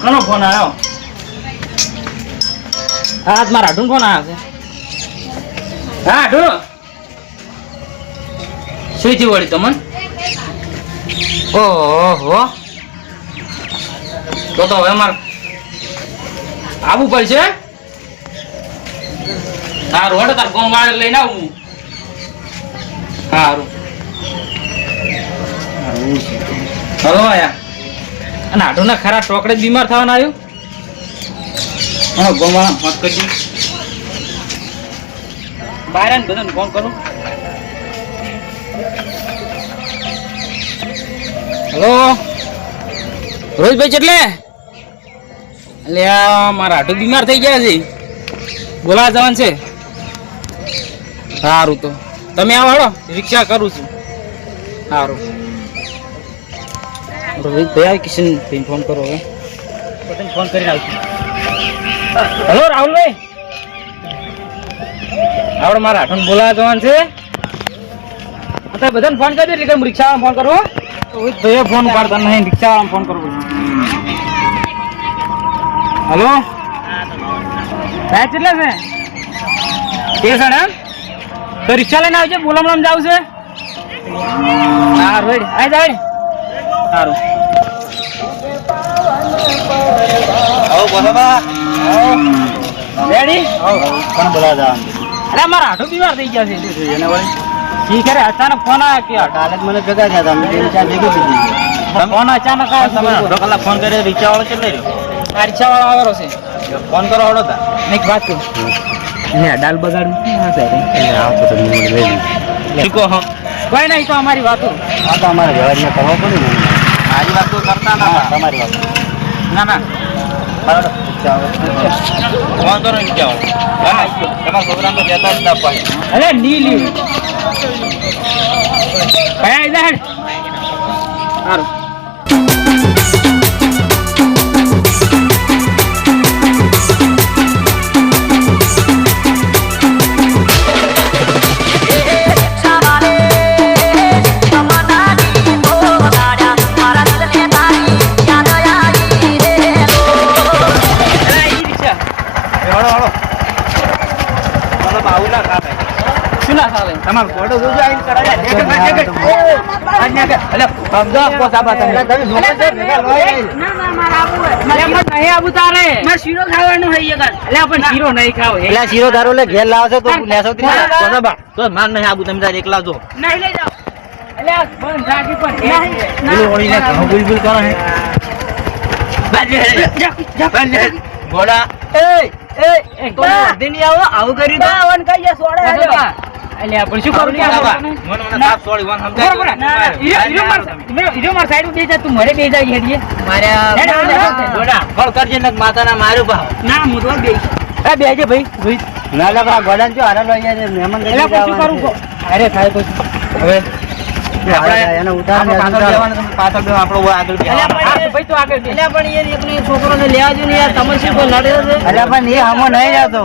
કોનો ફોન આવ્યો હા મારા હાડું ફોન આવ્યો છે હા હાડુ શું થયું વળી તમને? ઓહો. તો તો હવે મારે આવવું પડશે? સારું હડો તાર ગોમ વાળે લઈને આવું. સારું હલો આયા અને આટોના ખરા ટોકડે બીમાર થવાના આવ્યું? હા ગોમા મત કરજો. બહાર બધાને ફોન કરું. હલો? રોહિતભાઈ એટલે આ મારા આટો બીમાર થઈ ગયા છે. બોલા જવાનું છે. સારું તો. તમે આવો રિક્ષા કરું છું. સારું. રોહિતભાઈ આ કિશન ભાઈને ફોન કરો હવે. બધાને ફોન કરીને આવશું હલો રાહુલભાઈ આપણે મારા આઠન બોલાવા જવાનું છે. અત્યારે બધાને ફોન કરી દે એટલે હું રિક્ષાવાળાને ફોન કરું ફોન પાડતા નહીં રિક્ષાવાળા ફોન કરવો હલો સાહેબ કેટલા છે? તે સણ એમ? તો રિક્ષા લઈને આવજે બોલામણામ જાવ છે. હા રેડી. આ જાય સારું. આવો બોલો રેડી કોણ બોલા જવાનું અરે મારા હાથો બીમાર થઈ ગયા છે. એને વળી? ઠીક અરે અચાનક ફોન આવ્યો કે કાલે મને ભેગા થયા હતા. મેં બે ચાર ભેગી દીધી ફોન અચાનક આવ્યો તમે અડધો કલાક ફોન કર્યો રિક્ષા વાળો કેટલે રહ્યો? આ રિક્ષા વાળો આવેલો છે. ફોન કરો હળો તા. એક વાત કહું. લે ડાલ બગાડું હા સાહેબ આવતો તો મને લઈ શીખો કોઈ નહીં તો અમારી વાતો. આ તો અમારે વ્યવહારમાં કરવો પડે ને. મારી વાત તો કરતા ના તમારી વાત. ના ના. બરાબર. ફોન કરો રિક્ષા વાળો તમારા છોકરાને તો કહેતા જ ના પાડે. અરે નીલી. કયા ઇધર સારું આપો સાબા તમે નહીં. આવું તારે. શીરો ખાવાનું હોય એટલે પણ શીરો નહીં ખાવ એટલે શીરો ધારો લે ઘેર લાવશે તો લેશો તો સાબા તો માર નહીં આવું તમે તારે એકલા જો નહીં લઈ જાઓ. ઘોડા એ એ એ નહીં આવો આવું કરી દો. અલે પણ શું કરું સાબા બાબા મને મને સાપ સોળી વાન સમજાય હીરો માર માર સાઈડ બે જા તું મરે બે જા હેડીએ ગોડા ફળ કરજે ને માતાના માર્યું ભાવ ના હું તો બે એ બે જે ભાઈ. ભાઈ. ના લા બા ઘોડા જો હારા લઈ જાય મહેમાન એટલે પણ શું કરું? અરે થાય તો હવે છોકરો ને લેવા પાછળ જવાનું તમે શું બેહો, છે? પણ એ હામો નહીં જતો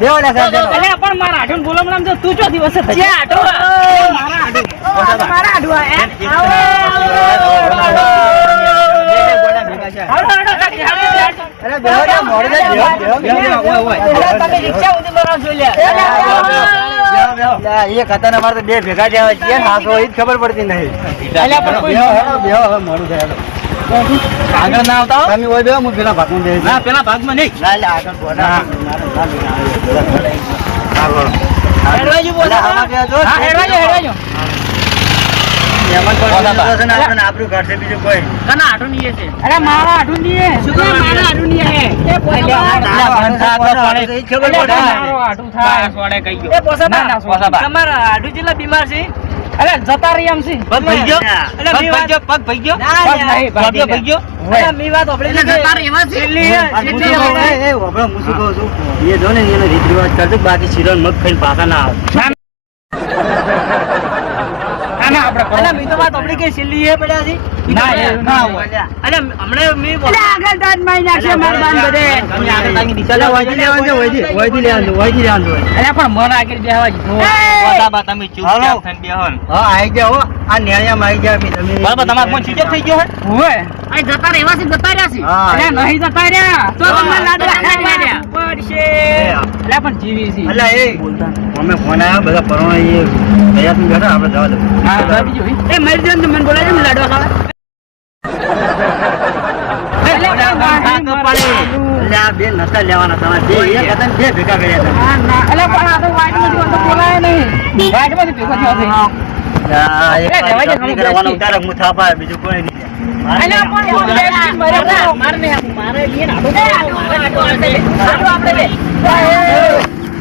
બેહો, લે, સાહેબ. અલ્યા પણ મારા આઠું બોલમણામ તો તું ચો દિવસે થતી? મારા આઠું. મારા આઠું છો, મારે તો બે ભેગા જ્યાં હોય છે નાખો એ જ ખબર પડતી નહીં કોઈ-. આગળ ના આવતા તમે ઓય બેહો, હું પેલા ભાગમાં બેસી ના પેલા ભાગમાં નહીં ના, લે, આગળ બોલો. હેડવાજો બોલો. હા, હેડવાજો, હેડવાજો. આપણું ઘર છે, બીજું કોઈ કના આઠું ની છે અરે મારા આઠું ની શું મારા આઠું ની એ પોસા આઠું થાય સોડે કહી ગયો એ પોસાબા. તમારા આડુ જેટલા બીમાર છે અરે જતા રહી એમ સી પગ ભઈ ગયો? અરે પગ ભઈ ગયો? પગ ભઈ ગયો? પગ નહીં, પગ ભઈ ગયો? અરે મી વાત આપણે એટલે જતા રહી એવા છે? એ, એ, હું શું કહું છું? એ જો ને એનો રીત રિવાજ કરજો, બાકી શીરો ને મગ ખાઈને પાછા ના આવે. ના ના આપણે અલા, મેં તો વાત સાંભળી કે છેલ્લી એ પડ્યા છે. ના, એવું ના હોય. અલા, હમણાં મેં બોલ- આગળ દાંત મારી નાખશે મારા બાન બધે. તમે આગળ તાંગી દિશા અલા, લેવા છે, વહીથી. વહીથી લેવાનું છે, વહીથી લેવાનું છે. અરે પણ મને આગળ બેહવા દીધો. બધા બા તમે ચૂપચાપ થઈને બેહો હા, આઈ ગયા હો. આ નેળિયામાં આઈ ગયા બી તમે. બરાબર તમારો ફોન સ્વિચ થઈ ગયો હે હોય. અહીં જતા રહ્યા છે, જતા રહ્યા છે. હા, નહીં જતા રહ્યા. તો તમને લાડવા જતા રહ્યા. પડશે. એ, પણ જીવી છે. અલા, એ, અમે ફોન આવ્યો બધા પરોણા એ તૈયાર થઈ બેઠા આપણે જવા દો હા, બીજું એ મરી જાય ને તો મને બોલાય ને લાડવા ખાવા. બે નતા લેવાના તમારે બે બે ભેગા કર્યા હતા હું થાપા બીજું કોઈ નહીં મરે આપણે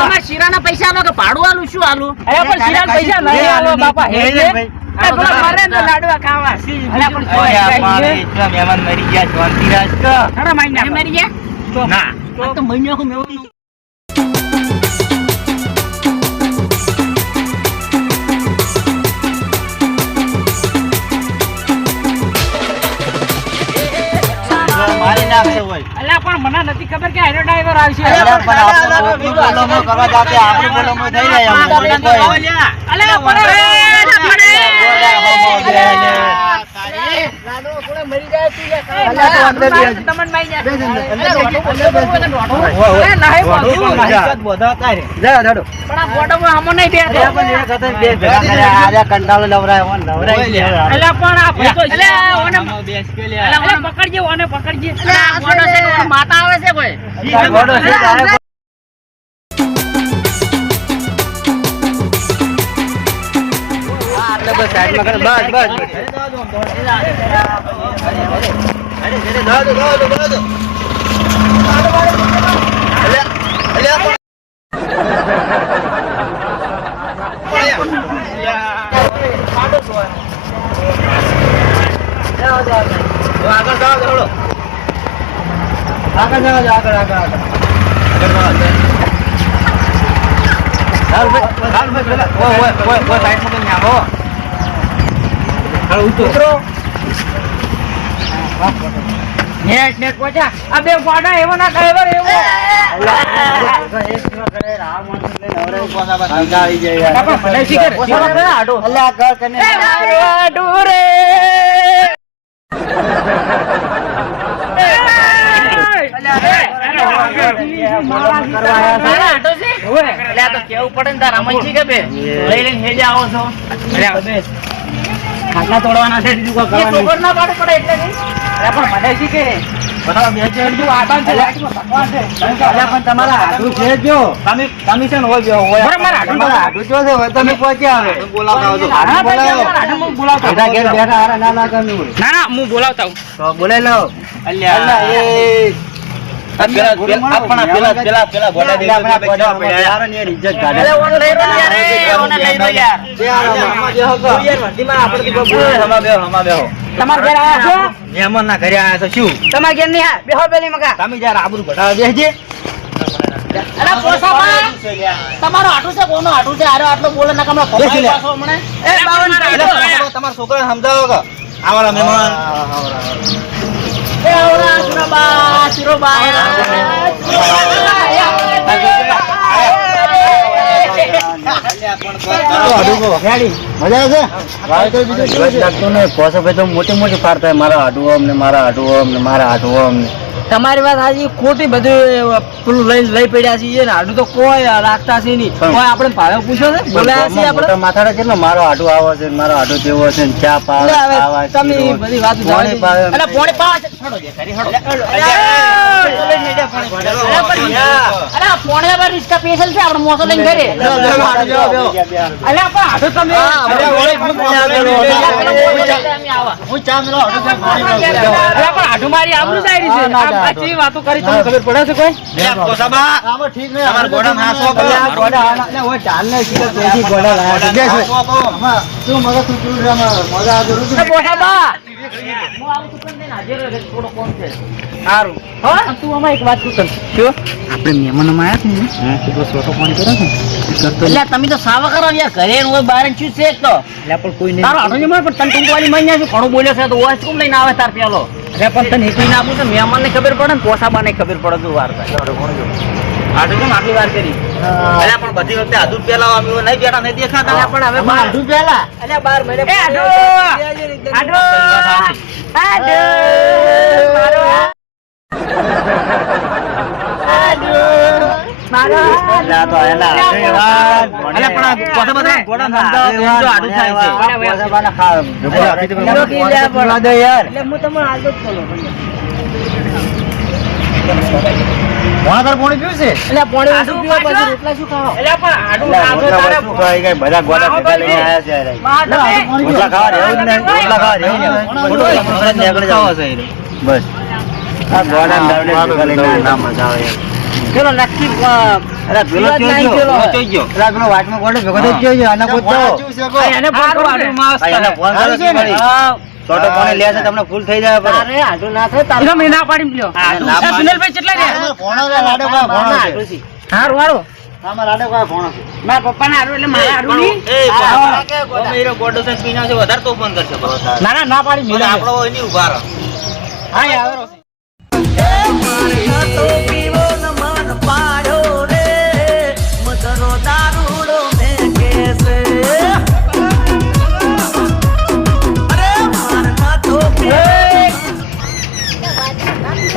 મારે શીરાના પૈસા આલો કે પાડું આલું શું આલું? પણ શીરાના પૈસા નહીં આલો, બાપા મરે લાડવા ખાવા. મારે મહેમાન મરી ગયા શાંતિરાજ ક. ખરા ના. તો મહિનો મેળવું મારી હોય અલા, પણ મને નથી ખબર કે આનો ડ્રાઈવર આવશે અલા, પણ આપણે કોકની કરવા જાતે આપણી બોલોમાં થઈ જાય એમ. બોલે તો એમ. અલા, પણ કંટાળો ઓને પકડજે, પકડજે. માતા આવે છે કોઈ સાઈડમાં કરે. બસ, બસ, આગળ અરે, અરે, જવા દો, જવા દો, જવા દો. અલ્યા, અલ્યા, પણ- જાઓ, જાઓ, જાઓ. જો આગળ જાઓ, દોડો. આગળ જાઓ, જાઓ, આગળ, આગળ, આગળ. આગળ જાઓ, આગળ. રાહુલભાઈ, રાહુલભાઈ, પેલા, ઓય, ઓય, ઓય, ઓય, સાઈડમાં કેમ ન્યા, હો. હાલો, ઉતરો. નેટ નેટ પહોંચ્યા આ બે ગોડા એવો ના ડ્રાઈવર એવો આપણે ભલે શીખર. શીખર કરે આડો. એ આડો રે. ખાટલા તોડવાના છે. અરે પણ મને શીખે બીજું આટાન છે, લાઈટમાં તોડવાના છે. બીજું પડે તમે છે ને બોલાવતા બોલાવો. ના લાગે એમ નહીં. ના ના હું બોલાવતા આવું. લો. તમારા ઘરે આયા છો? મહેમાનના ઘરે આયા છો શું? તમારા ઘેર નહીં આયા? બેહો પેલી મકા. તમે જયારે આબરૂ ઘટાડવા બેસજે અલા, પોસામાં તમારો હાટુ છે કોનો હાટુ છે? આરો આટલો બોલે ના કમળો બેસી પાછો હમણાં. એ બાવન તમારા- તમારા છોકરાને સમજાવો કે આવાળા મહેમાન. ભાઈ તો મોટી મોટી પાર થાય. મારા હાડું અમને, મારા હાડું અમને, મારા હાડું અમને. તમારી વાત હાજી ખોટી બધું પેલું લઈ લઈ પડ્યા છીએ ને આડું તો કોઈ રાખતા છે નહીં કોઈ આપણે ભાવે પૂછો છે બોલાયા છીએ આપણે માથાડા કેટલો મારો આડું આવે છે મારો આડો કેવો છે ને ચા પાવે ખાવા, તમે બધી વાત જાણે પાવે. અલા, પોણે પાવે છે. જે. અલા, પોણી પર રિસ્કા પેશલ છે આપણે મોસો લઈને ઘરે અરે આડો પણ હાડો તમે હા, ચા મેલો, આડો ચા મેલો. પણ આડું મારી આબરૂ જાય છે. આ- ના, વાતો કરી તમને ખબર પડે છે કોઈ? આમાં ઠીક નહીં, તમારા ગોડામાં હાથ વાપરો. ગોડા આના- અલા, ઓય ઢાલને શીખે ગોડા લાયા છે. બેસ, બેસ. આમાં શું મગજ તું ચૂર છે? મજા આવતી નથી. એ બોસા હું આવું છું પણ હાજર રહે, થોડો કોમ છે. હા? તું આમાં એક વાત શું? કર આપણે મહેમાનમાં આવ્યા છે ને એટલો સોટો ફોન કર્યો છે. એટલે તમે તો સાવા કરો યાર ઘરે હોય બહાર શું છે તો? એટલે પણ કોઈ નહીં તારો આટો નહીં પણ તને ટૂંકવાની મહિના છું ઘણો બોલ્યો છે તો ઓય કેમ લઈને આવે તાર પેલો? અરે પણ તને એકલી ના આપું તો મહેમાન ને ખબર પડે ને પોસાબા ને ખબર પડે તું વાર આટલું કેમ આટલી વાર કરી? અલા, પણ બધી વખતે આદુ પેલા અમે નહીં બેઠા નહીં દેખાતા. પણ હવે આદુ પેલા અલ્યા બાર મહિને આડો! આડો આડો મારો મારો તો એલા, પણ આ બધા ગોડા ધંધા અરે આડું થાય છે. આ પોસાબાના ખા- હીરો કી લે પણ. પીવા યાર. એટલે હું તમને હાલ જ બોલો ભણા પોણી પીવું છે? એટલે પોણી ઓછું પીવા પછી રોટલા શું ખાવા અલ્યા પણ આડું અલા, તારે વસ્તુ ખાઈ ગઈ, બધા ગોડા ભેગા લઈને આયા છે યાર. બહાર તમે રોટલા ખાવા રહેવું જ નહીં, રોટલા ખાવા રહેવું નહીં. રોટલા ખાવા નીકળી બસ આ ગોડા લઈને ના મજા આવે યાર. ચલો નક્કી પેલો પીવા જ ચોઈ નહીં ગયો. પેલો. ચોઈ ગયો. અલા, પેલો વાટમાં ગોડો ભેગો થઈ ગયો આને પૂછજો. એને ફોન કરો આડું માસ આ એને ફોન કરો કે વળી. હા. છોટો પાણી લે છે, તમને ફૂલ થઈ જાય ના થાય તારે એનો મેં ના પાડી લ્યો એ. સુનિલભાઈ કેટલા લાડો? છે. હારું લાડો ભોણો છે? મારા પપ્પાને હારું એટલે મારે હારું નહીં ના ના ના પાડી મેં હા યાર તો આમાં ગોડો છે યાર. એલા, હું ના તું લઈને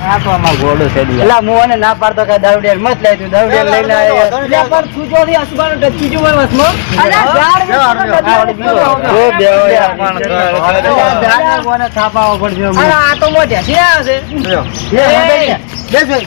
બેસ, બેસ. પૈસા છે ને ભાઈ? બેસ ભાઈ. આ બાજુ આવજો, આ બાજુ આવજો. એટલે વાને જો તારે લઈને આવવાનું છે પૈસા યાર. આલું કર્યા વાળી કરી દે. અલ્યા, એ અલા, પણ તું તારી બે હાથ બેસતી તું ગોળા ભાઈ તું આવ્યો છે? તું તું જોડે છે? પૈસા અરે,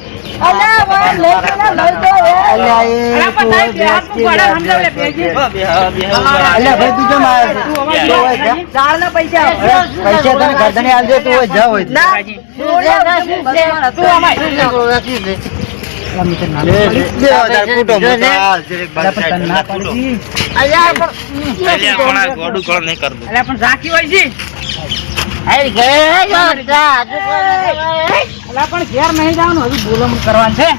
તું હોય જા હોય. પણ છે પણ ઘેર નહીં જવાનું હજુ બોલમ કરવાનું છે.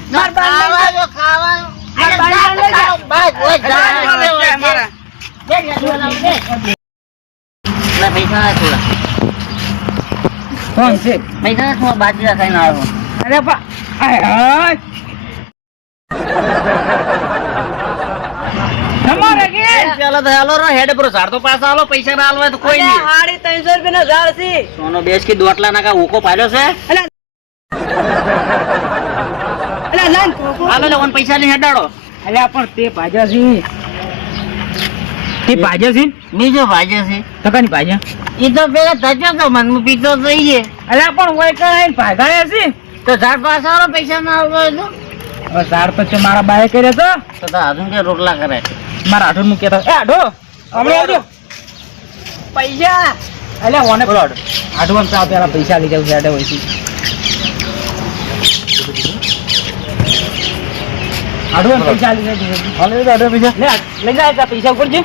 કોણ છે? બાજરા ખાઈને આવ્યો અરે પા આય હાય તમારે ચાલો તો હાલો રો હેડ પર ઝાડ તો પાછા હાલો પૈસા ના હાલવા તો કોઈ નહીં. હાડી ત્રણસો રૂપિયા ના ઝાડ છે. સોનો બેસ કે દોટલા ના કા ઓકો પાડ્યો છે? હાલો લે ઓન પૈસા લઈને હેડાડો. અલ્યા પણ તે ભાજ્યા છે. તે ભાજ્યા છે? બીજો ભાજે છે. ટકાની ભાજ્યા ઈ તો પેલા થજો તો મન પીતો થઈ ગયે અલ્યા પણ હોય કઈ ભાગાયા છે. તો ઝાડ પાછા પૈસા ના હાલવા તો. હવે ઝાડ તો મારા બાએ કરે તો તો તો કે રોટલા કરે. મારા આઠો મૂક્યા હતા એ આઠો હમણાં આવજો. પૈસા. એટલે ઓને પેલો આઠો આઢો તો પેલા પૈસા લઈ જાવ છે આઢો હોય છે. આઢો પૈસા લઈ જાય પૈસા. લે લઈ જાય તા પૈસા ઉપર છે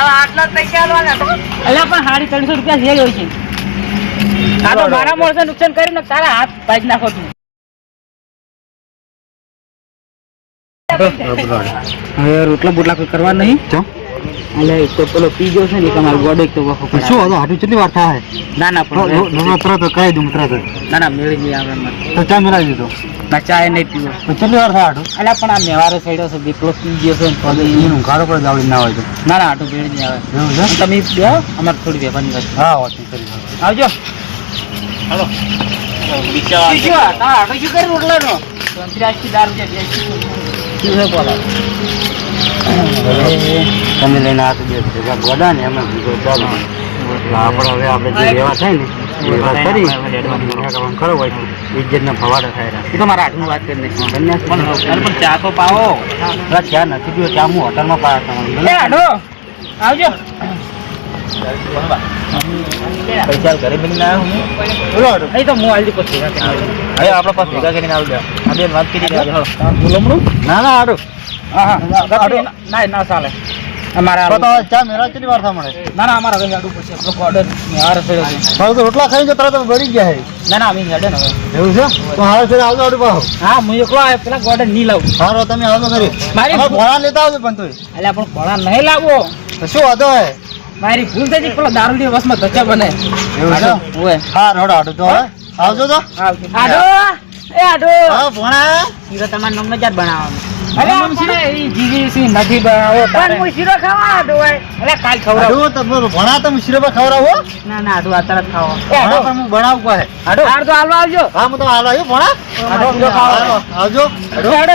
આટલા પૈસા આલવાના. તો અલ્યા પણ સાડી ત્રણસો રૂપિયા જે હોય છે. આ તો મારા માણસે નુકસાન કરીને તારા હાથ પાડી નાખો તું. હવે રોટલા બોટલા કોઈ કરવા નહીં? એટલે તો પેલો પી ગયો છે ને તમારો ગોડે એક તો વખો. શું હતો હાટું કેટલી વાર થાય? ના ના પણ તરત કહી દઉં તરત ના ના મેળી નહીં આવે મને. તો ચા મિલાવી દીધો. ના ચાય નહીં પીવો. તો કેટલી વાર થાય હાટું? એટલે પણ આ મેવારો સડ્યો છે બેટલો પી ગયો છે ને એનું ઘાડો પર જાવડી ના હોય તો. ના ના હાટું મેળી નહીં આવે. એવું છે? તમે બે અમારે થોડી વેપારની વાત. હા વાત કરી આવજો. હાલો. વિચાર શું કર્યું રોટલાનો? ત્યાંથી દારૂ છે, બેસી. છે બોલો? તમે લઈને આ તો ભેગા ગોડા ને એમાં બીજો ચાલો. આપણે હવે આપણે જે વ્યવહાર થાય ને વ્યવહાર કરી ખરો હોય ઇજ્જતના ફવાડા થાય. એ તો મારા હાથનું વાત કરીને પણ ચા તો પાવો. ચા નથી પીવો ચા હું હોટલમાં પાયા તમારે આવજો. પૈસા ઘરે મળીને આવ્યો બોલો હાટું. અહીં તો હું આવી પછી હવે આપણા પાસે ભેગા કરીને આવી જાવ આ બેન વાત કરી બોલમણું ના ના આડું હા હા. ના ના ચાલે. અમારા તો તો ચા મેળા કેટલી વાર થાય મળે? ના ના અમારા હવે હેડું પછી આપણો ઓર્ડર મેવાર સડ્યો હવે તો રોટલા ખાઈને તરત બળી ગયા હે. ના ના અમે હેડે ને એવું છે? તો આવજો હા હું એકલો પેલા નહીં લાવું. સારો તમે આવજો મારી ભોળા લેતા આવજો પણ તોય. એટલે પણ ઘોડા નહીં લાવવો શું વાંધો હે? મારી ભૂલ થઈ પેલો પેલા દારૂ વસમાં ધચ્ચા બને. હા રોડ હાટું તો આવજો તો. આડો એ આડો હા ભણા. શીરો તમારા નામનો જ બનાવવાનો. અરે આપણે ઈ જીવી નથી બનાવો પણ હું શીરો ખાવા આડો અરે કાલ ખવડાવ. તો ભોણા તમે શીરોબા ખવડાવો? ના ના આડો આ તરત ખાવા. ભોણા પણ હું બનાવું કહે આડો આડ તો હાલવા આવજો. હા હું તો હાલવા આવ્યો ભણા. આડો ખાવા આવજો. આડો આડો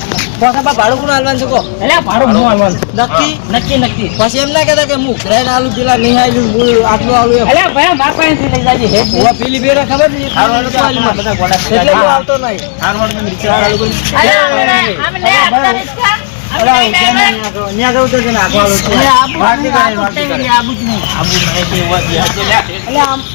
ભાડું કોણ હાલવાનું છે કો એટલે ભાડું હું હાલવાનું નક્કી? નક્કી નક્કી. પછી એમ ના કહેતા કે હું ગ્રેન આલુ પેલા નહીં આલું હું આટલું આલુ એટલે ભાઈ માર પાસેથી લઈ જાજે હે હું પેલી બેરા ખબર નહીં બધા ગોડા એટલે હું આવતો નહીં.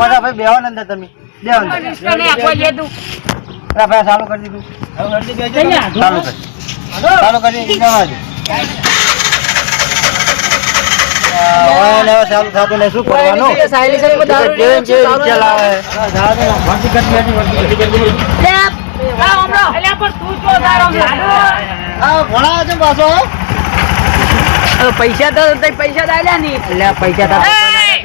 પોતા ભાઈ બેહો અંદર તમે. બેહો ભાઈ ચાલુ કરી દીધું. ચાલુ કર. ચાલુ કરી ચાલુ થતું નહીં. શું કરવાનું? પૈસા તો પૈસા તો આલ્યા નહીં. એટલે પૈસા દીધે.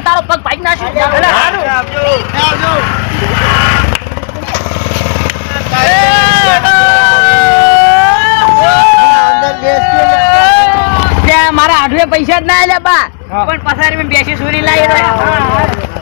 તારો પગ પાઈ નાખ્યો મારા આઠવે પૈસા જ ના આલ્યા બા. પણ પસારી બેસી સુરી લાવી